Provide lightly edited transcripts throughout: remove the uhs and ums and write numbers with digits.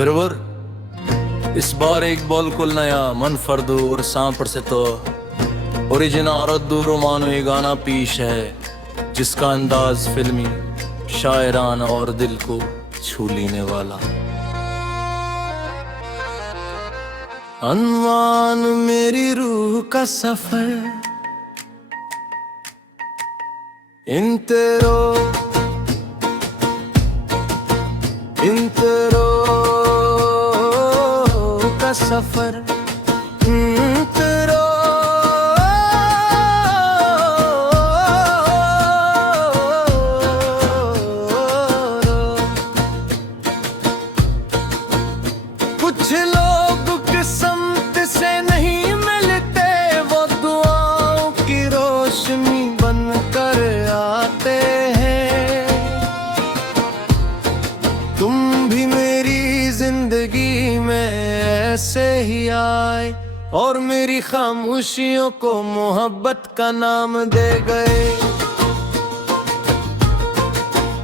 वीरवर इस बार एक बिल्कुल नया मनफर्द और सांपर से तो ओरिजिनल रद्दू रोमानो ये गाना पेश है जिसका अंदाज फिल्मी, शायराना और दिल को छू लेने वाला। अनवान मेरी रूह का सफर, इन तेरों का सफर, कुछ लोग किस्मत से नहीं मिलते, वो दुआओं की रोशनी बनकर आते हैं। तुम भी मेरी जिंदगी में ऐसे ही आए और मेरी खामोशियों को मोहब्बत का नाम दे गए,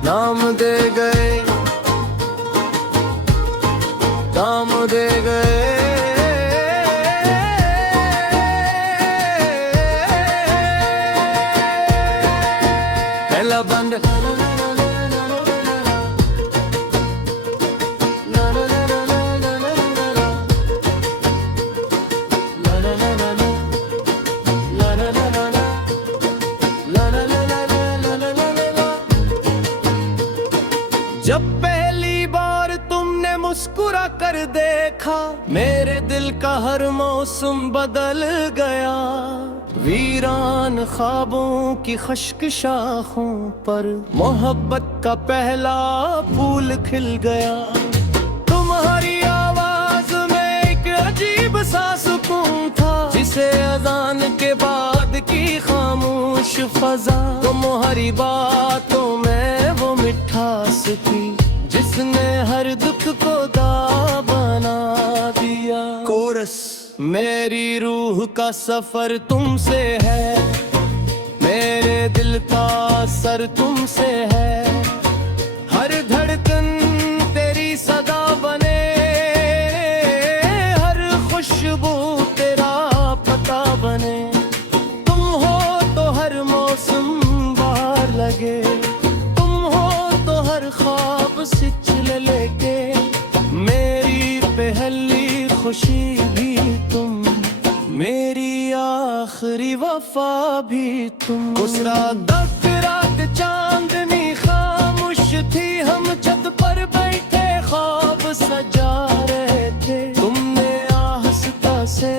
नाम दे गए, नाम दे गए। पहला बंद जब पहली बार तुमने मुस्कुरा कर देखा, मेरे दिल का हर मौसम बदल गया। वीरान ख्वाबों की खुश्क शाखों पर मोहब्बत का पहला फूल खिल गया। तुम्हारी आवाज में एक अजीब सा सुकून था, जिसे अजान के बाद की खामोश फजा। तुम्हारी बातों में वो मिठास थी जिसने हर दुख को दा बना दिया। कोरस मेरी रूह का सफर तुमसे है, मेरे दिल का असर तुमसे है। हर धड़कन तेरी सदा बने, हर खुशबू तेरा पता बने। तुम हो तो हर मौसम बाहर लगे, तुम हो तो हर ख्वाब सिचल लेके। मेरी पहली खुशी भी तुम, मेरी आखिरी वफा भी तुम। उस रात चांदनी खामोश थी, हम छत पर बैठे ख्वाब सजा रहे थे। तुमने आहिस्ता से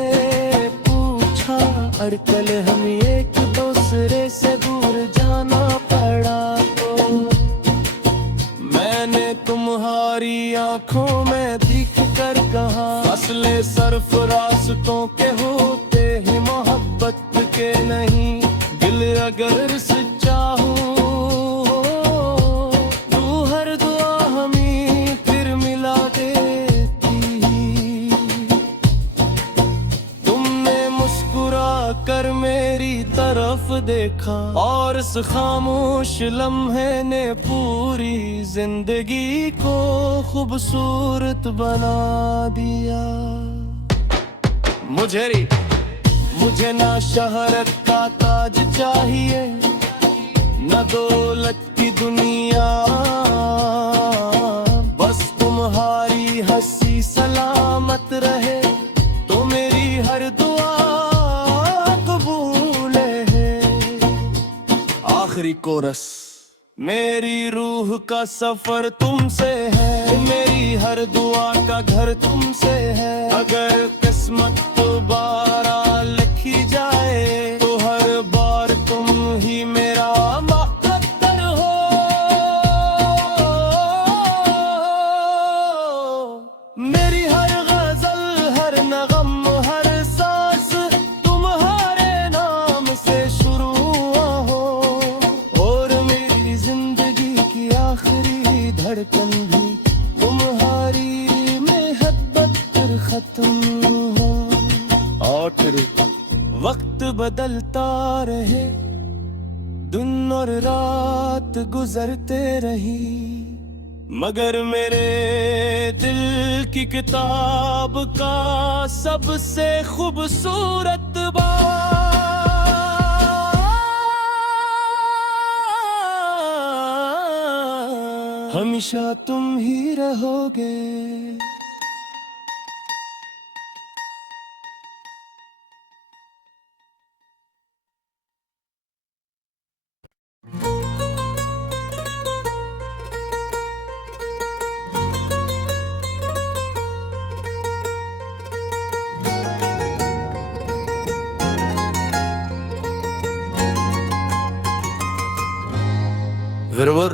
पूछा, और कल हम एक दूसरे से दूर जाना पड़ा तो मैंने तुम्हारी आंखों में देख कर कहा, असले सरफरास्तों के होते ही मोहब्बत के नहीं। दिल अगर सच्चा हो तू हर दुआ हमें फिर मिला देती। तुमने मुस्कुरा कर मेरी तरफ देखा, और इस खामोश लम्हे ने पूरी जिंदगी को खूबसूरत बना दिया। मुझे ना शहरत का ताज चाहिए, न दौलत की दुनिया। बस तुम्हारी हंसी सलामत रहे तो मेरी हर दुआ कबूल है। आखिरी कोरस मेरी रूह का सफर तुमसे है, मेरी हर दुआ का घर तुमसे है। अगर किस्मत दोबारा लिखी जाए तो हर बार तुम ही मेरा मुक़द्दर हो। मेरी हर गजल, हर नगम, हर सांस तुम्हारे नाम से शुरू हो, और मेरी जिंदगी की आखिरी धड़कन भी तुम्हारी मोहब्बत पर खत्म हो। और फिर वक्त बदलता रहे, दिन और रात गुजरते रही, मगर मेरे दिल की किताब का सबसे खूबसूरत बाब हमेशा तुम ही रहोगे। वीरवर,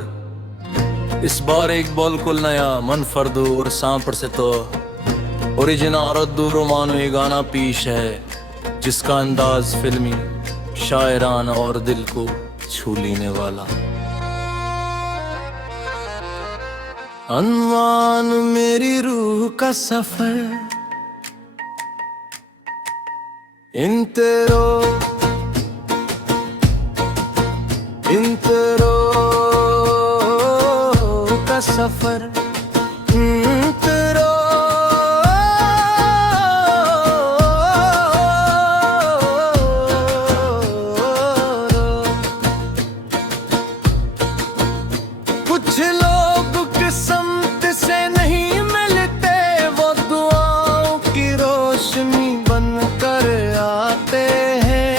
इस बार एक बिल्कुल नया मनफर्दू और सांपर से तो ओरिजिनल रद्दू रोमानो गाना पेश है, जिसका अंदाज फिल्मी, शायराना और दिल को छू लेने वाला। अनवान मेरी रूह का सफर, इन तेरों का सफर, कुछ लोग किस्मत से नहीं मिलते, वो दुआओं की रोशनी बनकर आते हैं।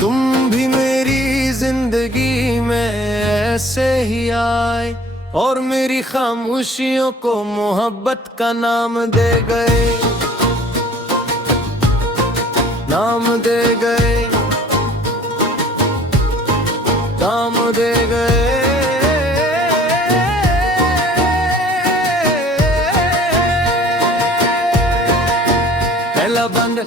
तुम भी मेरी जिंदगी में ऐसे ही आए और मेरी खामोशियों को मोहब्बत का नाम दे गए, नाम दे गए, नाम दे गए। पहला बंद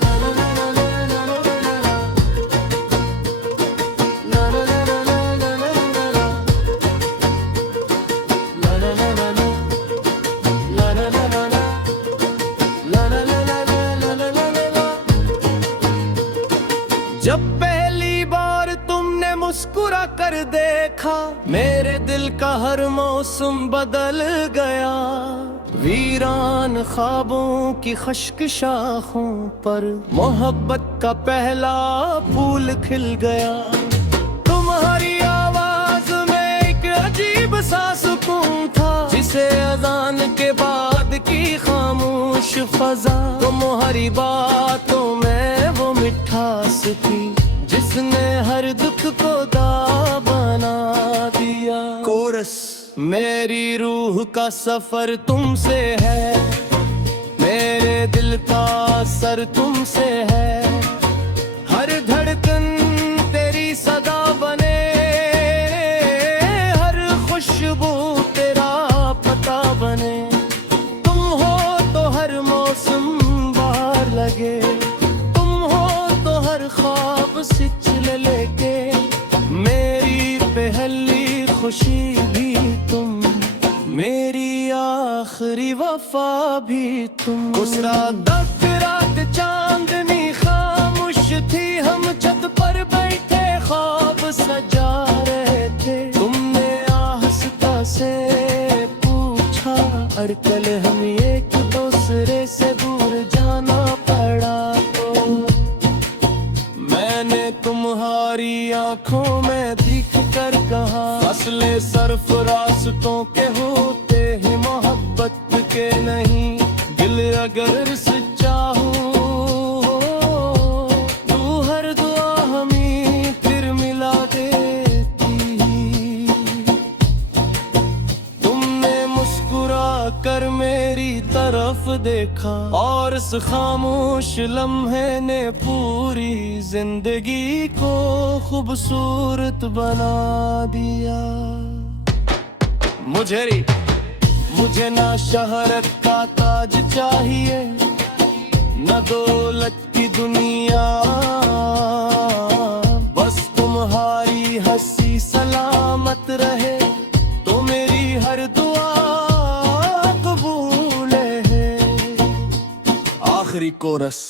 जब पहली बार तुमने मुस्कुरा कर देखा, मेरे दिल का हर मौसम बदल गया। वीरान ख्वाबों की खुश्क शाखों पर मोहब्बत का पहला फूल खिल गया। तुम्हारी आवाज में एक अजीब सा सुकून था, जिसे अजान के बाद की खामोश फजा। तुम्हारी बातों में वो मिठास थी, जिसने हर दुख को दा बना दिया। कोरस, मेरी रूह का सफर तुमसे है, मेरे दिल का असर तुमसे है। हर धड़कन तेरी सदा बने, हर खुशबू तेरा पता बने। तुम हो तो हर मौसम बाहर लगे, तुम हो तो हर ख्वाब सिलसिले लेके। मेरी पहली खुशी भी तुम, मेरी आखिरी वफा भी तुम। उस रात रात चांदनी खामोश थी, हम छत पर बैठे ख्वाब सजा रहे थे। तुमने आहिस्ता से पूछा, अड़कल हम एक दूसरे से दूर जाना पड़ा तो। मैंने तुम्हारी आंखों में दिख कर कहा, फसले सरफरास्तों के होते ही मोहब्बत के नहीं। दिल अगर सच्चा हो, तू हर दुआ हमें फिर मिला देती। तुमने मुस्कुरा कर मेरी तरफ देखा, और इस खामोश लम्हे ने पूरी जिंदगी को खूबसूरत बना दिया। मुझे ना शहरत का ताज चाहिए, न दौलत की दुनिया, बस तुम्हारी हंसी सलामत रहे तो मेरी हर दुआ कबूल है। आखिरी कोरस,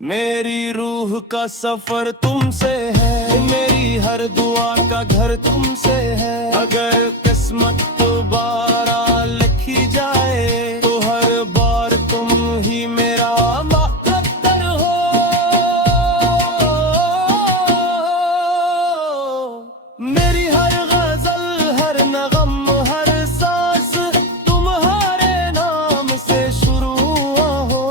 मेरी रूह का सफर तुमसे है, मेरी हर दुआ का घर तुमसे है। अगर किस्मत दोबारा लिखी जाए तो हर बार तुम ही मेरा मुक़द्दर हो। मेरी हर गजल, हर नगम, हर सांस तुम्हारे नाम से शुरू हो,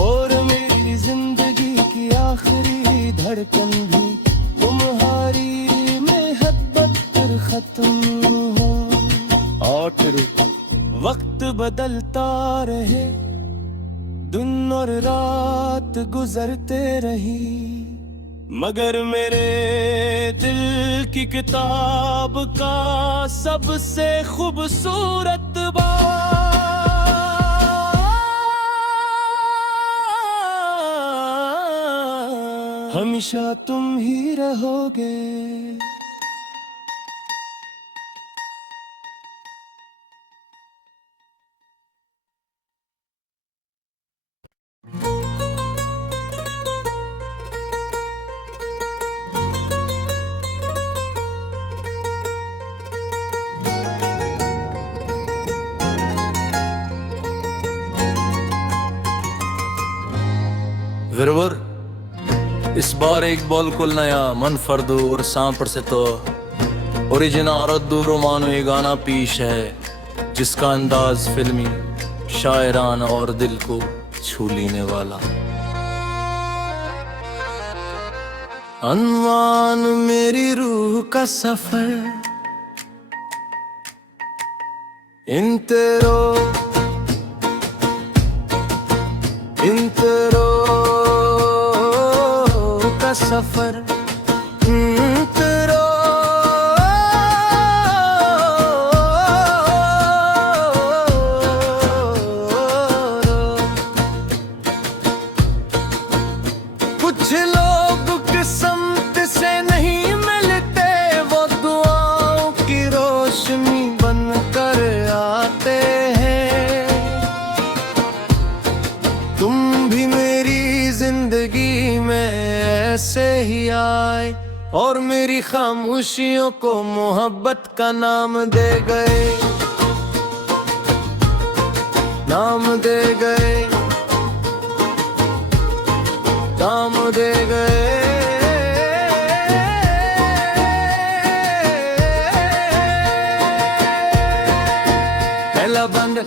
और मेरी जिंदगी की आखिरी धड़कन भी तुम्हारी मोहब्बत पर खत्म हो। और फिर वक्त बदलता रहे, दिन और रात गुजरते रही, मगर मेरे दिल की किताब का सबसे खूबसूरत बाब हमेशा तुम ही रहोगे। वीरवर, इस बार एक बिल्कुल नया मनफर्द और सांपर से तो ओरिजिनल रोमानो ये गाना पेश है, जिसका अंदाज फिल्मी, शायराना और दिल को छू लेने वाला। अनवान मेरी रूह का सफर, इन तेरों का सफर, तेरों कुछ लोग किस्मत से नहीं मिलते, वो दुआओं की रोशनी बनकर आते हैं। तुम भी मेरी जिंदगी में ऐसे ही आए और मेरी खामोशियों को मोहब्बत का नाम दे गए, नाम दे गए, नाम दे गए। पहला बंद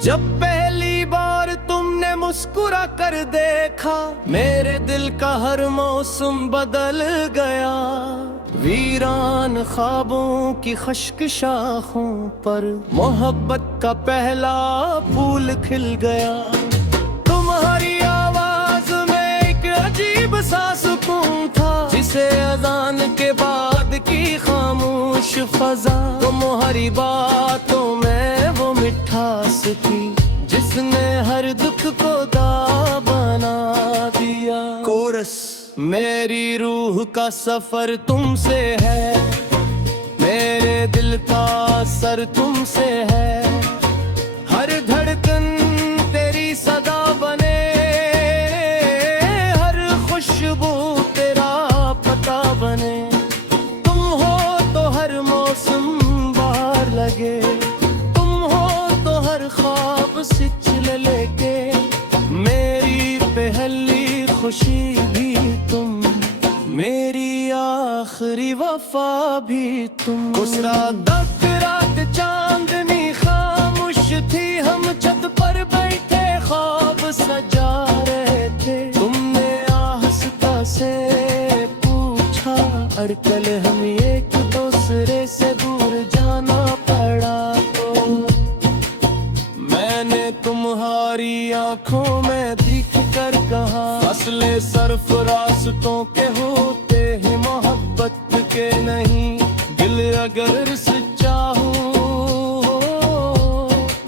जब पहली बार तुमने मुस्कुरा कर देखा, मेरे दिल का हर मौसम बदल गया। वीरान ख्वाबों की खुश्क शाखों पर मोहब्बत का पहला फूल खिल गया। तुम्हारी आवाज में एक अजीब सा सुकून था, जिसे अजान के बाद की खामोश फजा। तुम्हारी बातों में वो मिठास थी, जिसने हर दुख को दावा बना दिया। कोरस, मेरी रूह का सफर तुमसे है, मेरे दिल का असर तुमसे है। हर धड़कन तेरी सदा बने, हर खुशबू तेरा पता बने। तुम हो तो हर मौसम बाहर लगे, तुम हो तो हर ख्वाब सिचल लेके। मेरी पहली खुशी भी तुम, मेरी आखिरी वफा भी तुम। उस रात चांदनी खामोश थी, हम छत पर बैठे ख्वाब सजा रहे थे। तुमने आहिस्ता से पूछा, अड़कल हम एक दूसरे से दूर जाना पड़ा तो। मैंने तुम्हारी आंखों में देख कर कहा, असले सरफराज़ों के होते हैं मोहब्बत के नहीं। दिल अगर सच्चा हो,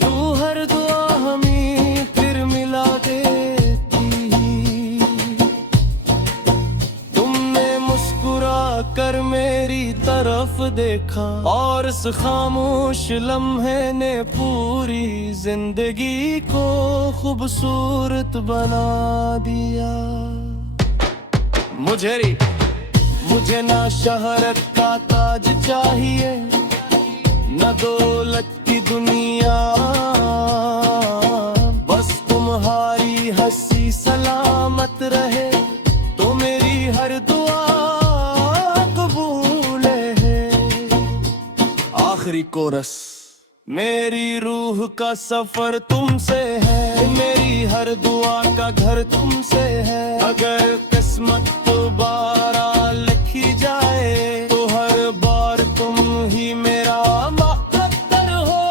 तू हर दुआ हमें फिर मिला देती। तुमने मुस्कुरा कर मेरी तरफ देखा, देखा, और इस खामोश लम्हे ने पूरी जिंदगी को खूबसूरत बना दिया। मुझे ना शहरत का ताज चाहिए, न दौलत की दुनिया, बस तुम्हारी हंसी सलामत रहे तो मेरी हर दुआ कबूल है। आखिरी कोरस, मेरी रूह का सफर तुमसे है, मेरी हर दुआ का घर तुमसे है। अगर किस्मत दोबारा लिखी जाए तो हर बार तुम ही मेरा मुक़द्दर हो।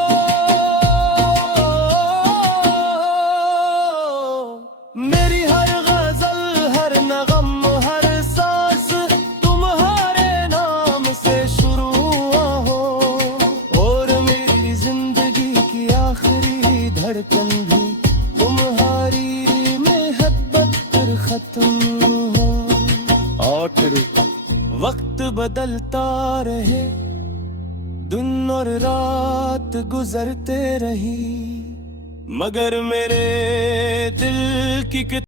मेरी हर गजल, हर नगम, हर सांस तुम्हारे नाम से शुरू हो, और मेरी जिंदगी की आखिरी धड़कन भी तुम्हारी मोहब्बत पर खत्म हो। और वक्त बदलता रहे, दिन और रात गुजरते रही, मगर मेरे दिल की